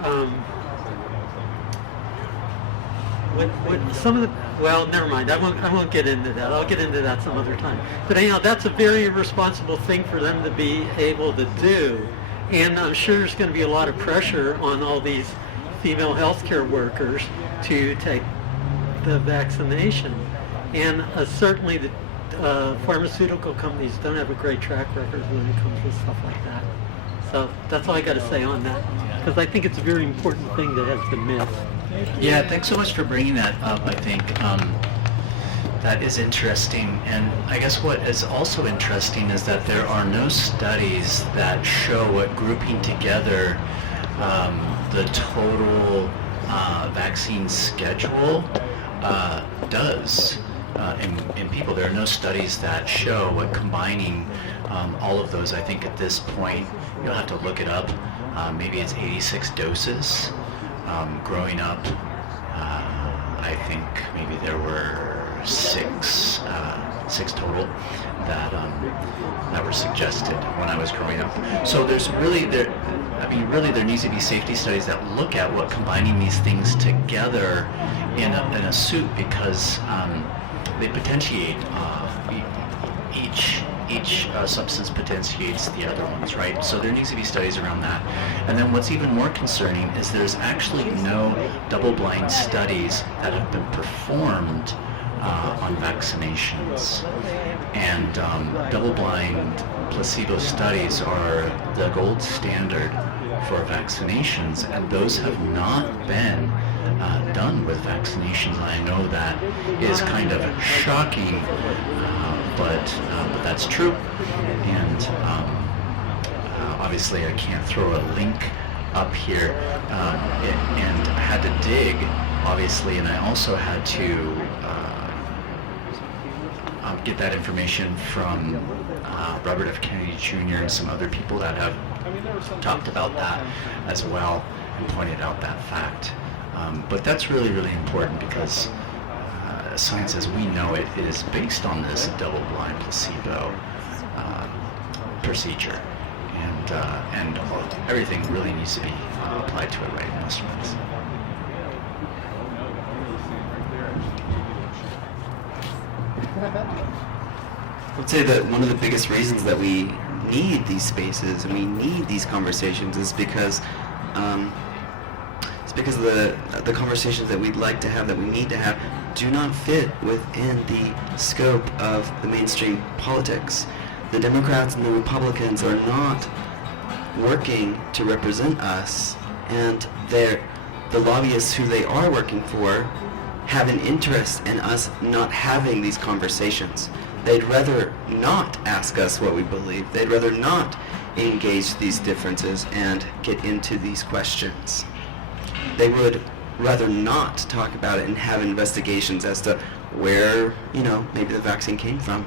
well, never mind. I won't get into that. I'll get into that some other time. But anyhow, that's a very irresponsible thing for them to be able to do. And I'm sure there's going to be a lot of pressure on all these female healthcare workers to take the vaccination. And certainly the pharmaceutical companies don't have a great track record when it comes to stuff like that. So that's all I got to say on that, because I think it's a very important thing that has been missed. Yeah, thanks so much for bringing that up. I think that is interesting. And I guess what is also interesting is that there are no studies that show what grouping together the total vaccine schedule does in people. There are no studies that show what combining all of those. I think at this point, you'll have to look it up. Maybe it's 86 doses. Growing up, I think maybe there were six total that were suggested when I was growing up. So there's really there needs to be safety studies that look at what combining these things together in a suit, because they potentiate each substance potentiates the other ones, right? So there needs to be studies around that. And then what's even more concerning is there's actually no double-blind studies that have been performed on vaccinations. And double-blind placebo studies are the gold standard for vaccinations, and those have not been done with vaccinations. I know that is kind of shocking, but that's true. And obviously I can't throw a link up here, and I had to dig, obviously, and I also had to get that information from Robert F. Kennedy Jr. and some other people that have talked about that as well and pointed out that fact. But that's really, really important, because science as we know it is based on this double-blind placebo procedure, and everything really needs to be applied to it right in instruments. I would say that one of the biggest reasons that we need these spaces and we need these conversations is because the conversations that we'd like to have, that we need to have, do not fit within the scope of the mainstream politics. The Democrats and the Republicans are not working to represent us, and the lobbyists who they are working for have an interest in us not having these conversations. They'd rather not ask us what we believe. They'd rather not engage these differences and get into these questions. They would rather not talk about it and have investigations as to where, maybe the vaccine came from.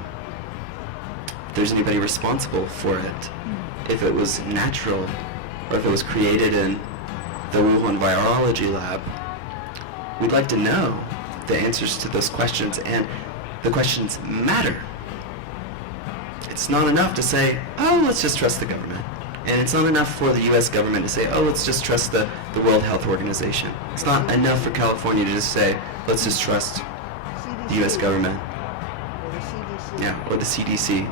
If there's anybody responsible for it. If it was natural, or if it was created in the Wuhan virology lab. We'd like to know the answers to those questions, and the questions matter. It's not enough to say, oh, let's just trust the government. And it's not enough for the U.S. government to say, oh, let's just trust the World Health Organization. It's not enough for California to just say, let's just trust the U.S. government. Or the CDC.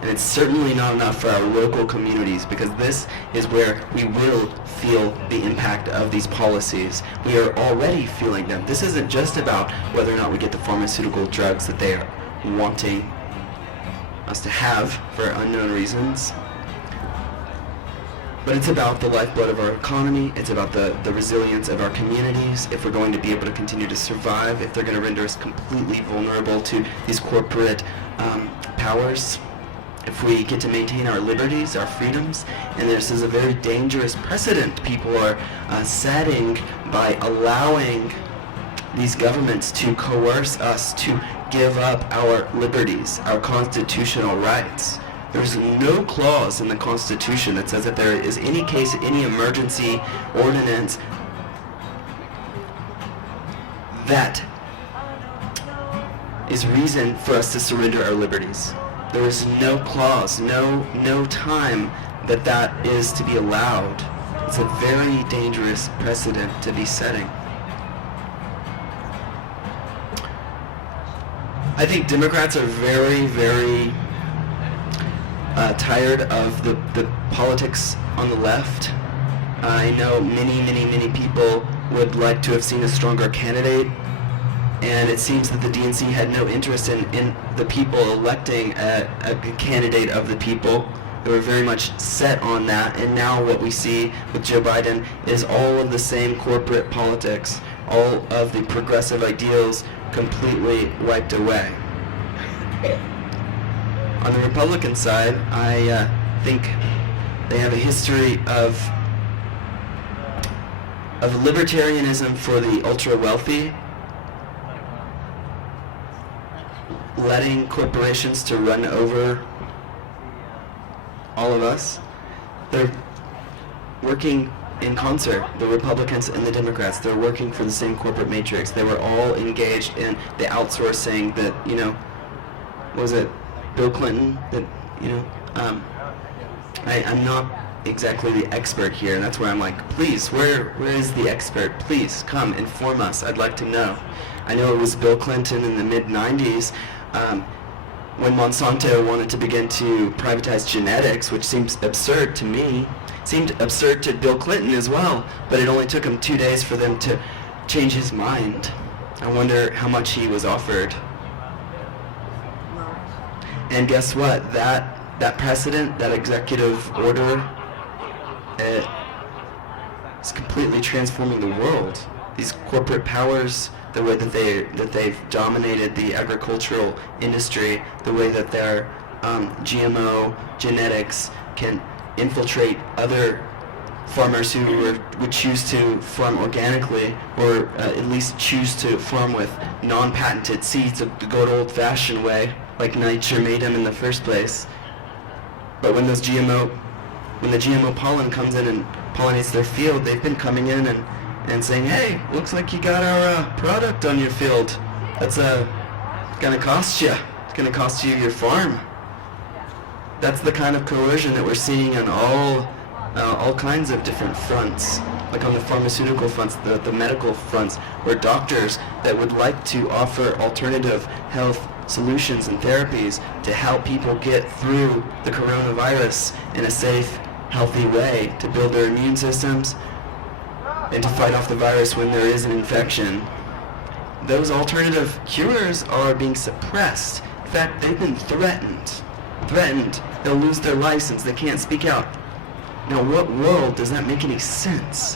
And it's certainly not enough for our local communities, because this is where we will feel the impact of these policies. We are already feeling them. This isn't just about whether or not we get the pharmaceutical drugs that they are wanting us to have for unknown reasons. but it's about the lifeblood of our economy. It's about the resilience of our communities. If we're going to be able to continue to survive, if they're going to render us completely vulnerable to these corporate powers, if we get to maintain our liberties, our freedoms. And this is a very dangerous precedent people are setting by allowing these governments to coerce us to give up our liberties, our constitutional rights. There's no clause in the Constitution that says that there is any case, any emergency ordinance that is reason for us to surrender our liberties. There is no clause, no time that is to be allowed. It's a very dangerous precedent to be setting. I think Democrats are very, very tired of the politics on the left. I know many people would like to have seen a stronger candidate, and it seems that the DNC had no interest in the people electing a candidate of the people. They were very much set on that, and now what we see with Joe Biden is all of the same corporate politics, all of the progressive ideals completely wiped away. On the Republican side, I think they have a history of libertarianism for the ultra-wealthy, letting corporations to run over all of us. They're working in concert, the Republicans and the Democrats. They're working for the same corporate matrix. They were all engaged in the outsourcing that, what was it, Bill Clinton? That, I'm not exactly the expert here, and that's where I'm like, please, where is the expert? Please come inform us. I'd like to know. I know it was Bill Clinton in the mid-90s when Monsanto wanted to begin to privatize genetics, which seems absurd to me. Seemed absurd to Bill Clinton as well, but it only took him 2 days for them to change his mind. I wonder how much he was offered. And guess what? That precedent, that executive order, is completely transforming the world. These corporate powers, the way that they've dominated the agricultural industry, the way that their GMO genetics can infiltrate other farmers who would choose to farm organically, or at least choose to farm with non-patented seeds the good old-fashioned way, like nature made them in the first place. But when the GMO pollen comes in and pollinates their field, they've been coming in and saying, hey, looks like you got our product on your field. That's gonna cost you. It's gonna cost you your farm. That's the kind of coercion that we're seeing on all kinds of different fronts, like on the pharmaceutical fronts, the medical fronts, where doctors that would like to offer alternative health solutions and therapies to help people get through the coronavirus in a safe, healthy way, to build their immune systems and to fight off the virus when there is an infection. Those alternative cures are being suppressed. In fact, they've been threatened. They'll lose their license. They can't speak out. Now, what world does that make any sense?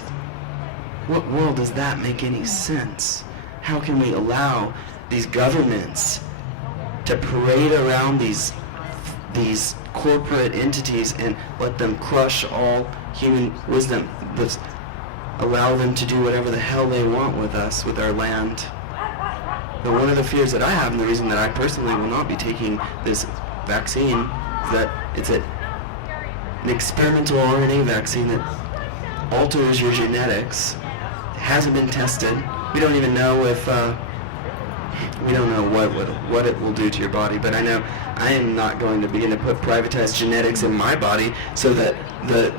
What world does that make any sense? How can we allow these governments to parade around these corporate entities and let them crush all human wisdom? Let's allow them to do whatever the hell they want with us, with our land. But one of the fears that I have, and the reason that I personally will not be taking this vaccine, is that it's an experimental RNA vaccine that alters your genetics. It hasn't been tested. We don't even know if we don't know what it will do to your body, but I know I am not going to begin to put privatized genetics in my body so that the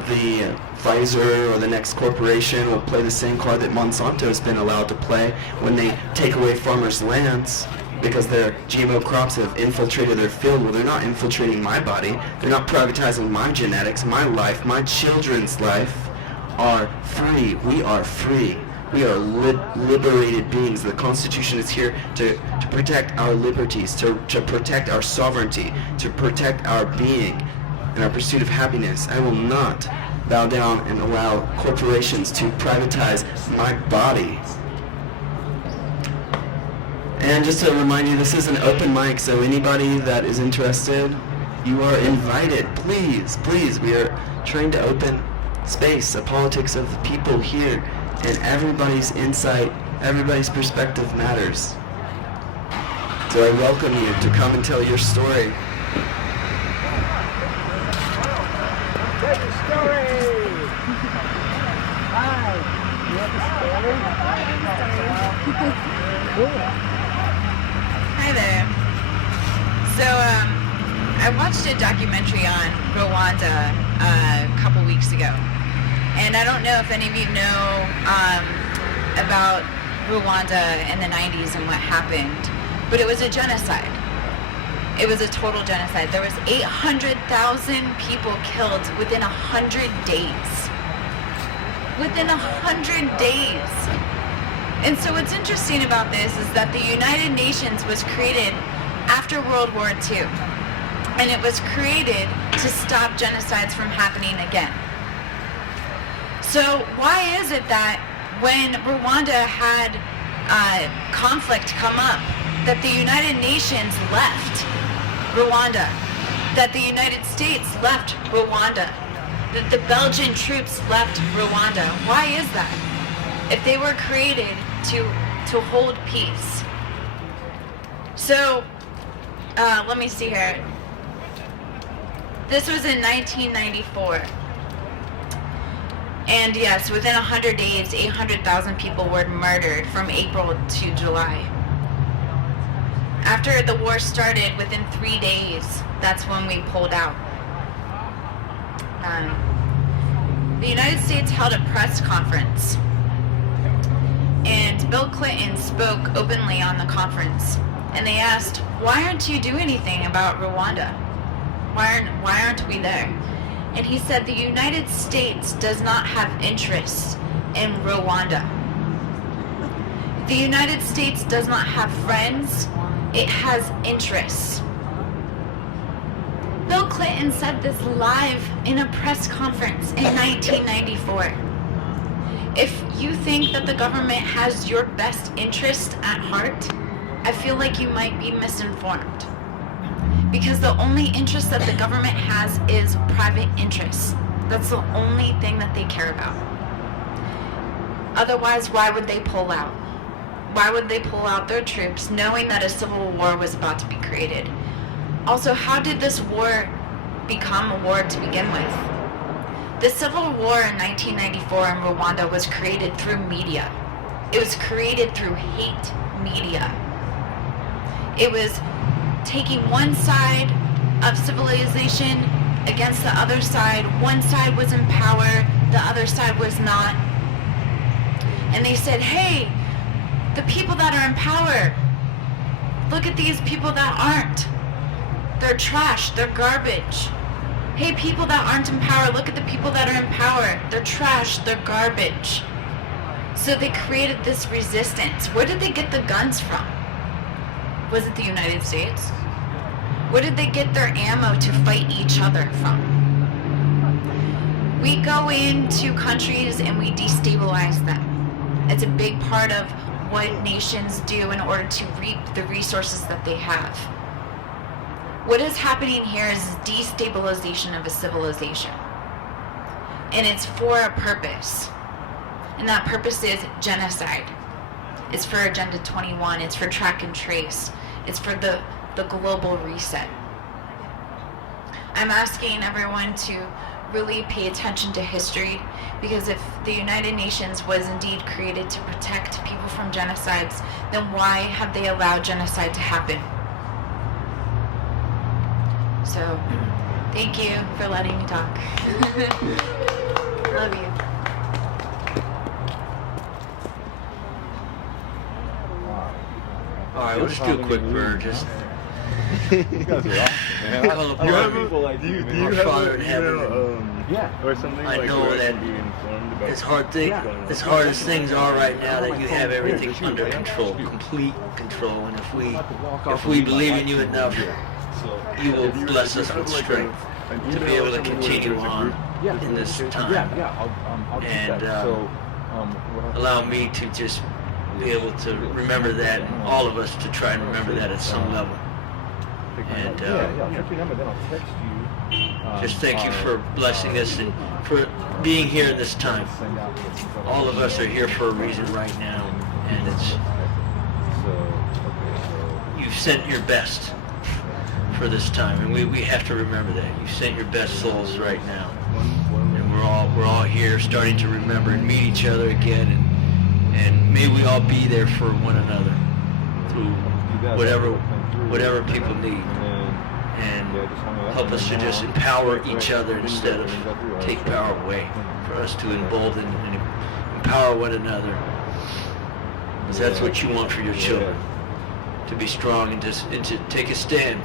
Pfizer or the next corporation will play the same card that Monsanto has been allowed to play when they take away farmers' lands because their GMO crops have infiltrated their field. Well, they're not infiltrating my body. They're not privatizing my genetics, my life, my children's life are free. We are free. We are liberated beings. The Constitution is here to protect our liberties, to protect our sovereignty, to protect our being and our pursuit of happiness. I will not bow down and allow corporations to privatize my body. And just to remind you, this is an open mic, so anybody that is interested, you are invited. Please, please, we are trying to open space, the politics of the people here, and everybody's insight, everybody's perspective matters. So I welcome you to come and tell your story. Hi there. So, I watched a documentary on Rwanda a couple weeks ago. And I don't know if any of you know about Rwanda in the 90s and what happened, but it was a genocide. It was a total genocide. There was 800,000 people killed within 100 days. Within 100 days. And so what's interesting about this is that the United Nations was created after World War II. And it was created to stop genocides from happening again. So why is it that when Rwanda had conflict come up, that the United Nations left Rwanda, that the United States left Rwanda, that the Belgian troops left Rwanda? Why is that? If they were created to hold peace. So, let me see here. This was in 1994. And yes, within 100 days, 800,000 people were murdered from April to July. After the war started, within 3 days, that's when we pulled out. The United States held a press conference, and Bill Clinton spoke openly on the conference. And they asked, "Why aren't you doing anything about Rwanda? Why aren't we there?" And he said, "The United States does not have interests in Rwanda. The United States does not have friends, it has interests." Bill Clinton said this live in a press conference in 1994. If you think that the government has your best interest at heart, I feel like you might be misinformed. Because the only interest that the government has is private interests. That's the only thing that they care about. Otherwise, why would they pull out? Why would they pull out their troops knowing that a civil war was about to be created? Also, how did this war become a war to begin with? The civil war in 1994 in Rwanda was created through media. It was created through hate media. It was taking one side of civilization against the other side. One side was in power, the other side was not. And they said, "Hey, the people that are in power, look at these people that aren't. They're trash, they're garbage. Hey, people that aren't in power, look at the people that are in power. They're trash, they're garbage." So they created this resistance. Where did they get the guns from? Was it the United States? Where did they get their ammo to fight each other from? We go into countries and we destabilize them. It's a big part of what nations do in order to reap the resources that they have. What is happening here is destabilization of a civilization. And it's for a purpose. And that purpose is genocide. It's for Agenda 21. It's for track and trace. It's for the global reset. I'm asking everyone to really pay attention to history, because if the United Nations was indeed created to protect people from genocides, then why have they allowed genocide to happen? So, thank you for letting me talk. Love you. Alright, we'll just do a quick burn. Just You guys are awesome, man. I don't know, You have people like do you Our have Father an in heaven. email, or something I like know where I that can be informed about as hard as things are right now, that you have everything under control, complete control, and if we believe in you enough, you will bless us with strength. to be able to continue on in this time. I'll do And that. So, allow me to just be able to remember that, and all of us to try and remember that at some level. And I'll check your number, then I'll text you. just thank you for blessing us and for being here in this time. All of us are here for a reason right now, and it's you've sent your best for this time, and we have to remember that. You sent your best souls right now, and we're all here starting to remember and meet each other again, and may we all be there for one another through whatever people need, and help us to just empower each other instead of take power away, for us to embolden and empower one another, because that's what you want for your children, to be strong and to take a stand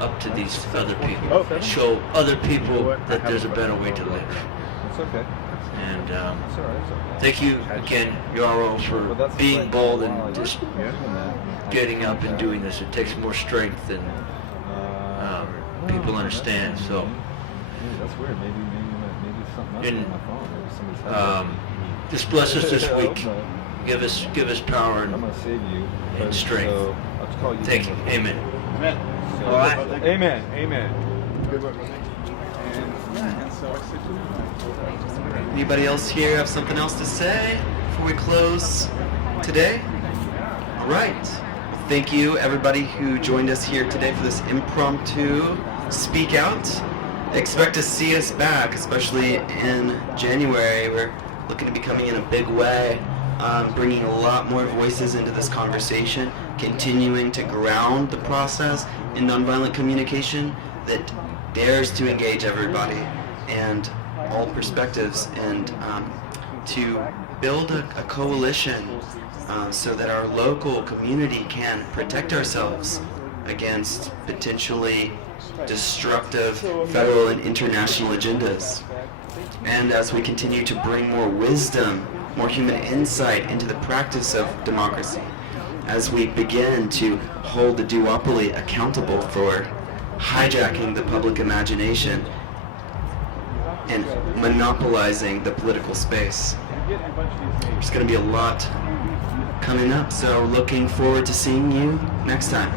up to these other people, and show other people that there's a better way to live. It's okay. And thank you again, Yarrow, for being bold and just getting up and doing this. It takes more strength than people understand. So, That's weird. Maybe something else on my phone. Maybe somebody's had it. just bless us this week. Give us power I'm gonna save you. and strength. So I'll just call you. Thank you. Amen. So, All right. Amen. Amen. Good work. And so I said to him, Anybody else here have something else to say before we close today? All right. Well, thank you, everybody who joined us here today for this impromptu Speak Out. Expect to see us back, especially in January. We're looking to be coming in a big way, bringing a lot more voices into this conversation, continuing to ground the process in nonviolent communication that dares to engage everybody and all perspectives, and to build a coalition so that our local community can protect ourselves against potentially destructive federal and international agendas. And as we continue to bring more wisdom, more human insight into the practice of democracy, as we begin to hold the duopoly accountable for hijacking the public imagination and monopolizing the political space. There's going to be a lot coming up, so looking forward to seeing you next time.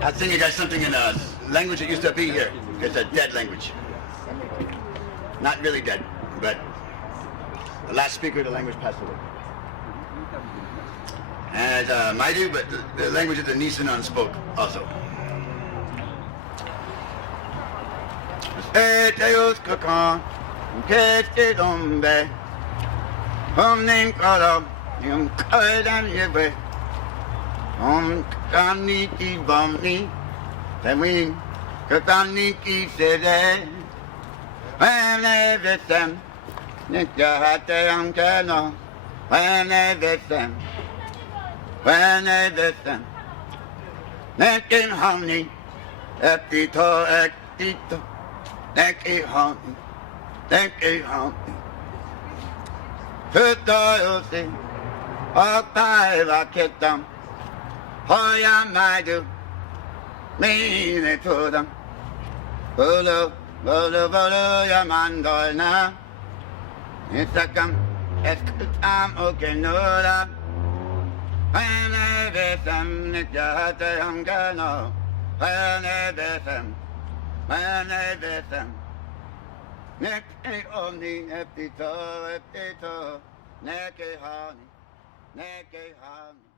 I'll send you guys something in a language that used to be here. It's a dead language. Not really dead, but the last speaker of the language passed away. And Maidu, but the language that the Nisenan spoke also. Teos kakan, kete dombe, homning kala, yum kaidam yebe, kani ki bamni, temi, katani ki sede, wene vesem, nikya hate amkeno, wene vesem, nekin hamni, eptito ektito. Thank you, honey. Thank you, honey. Tutoyosi, Okaiva Kitam, Hoya Maidu, Mine Tudam, Bulu, Yamandolna, Isakam, Eskutam Ukinura, Venevisam, Nijate Hangano, Venevisam. Venevisam, Neki Omni, Epito, Neke Hani, Neke Hani.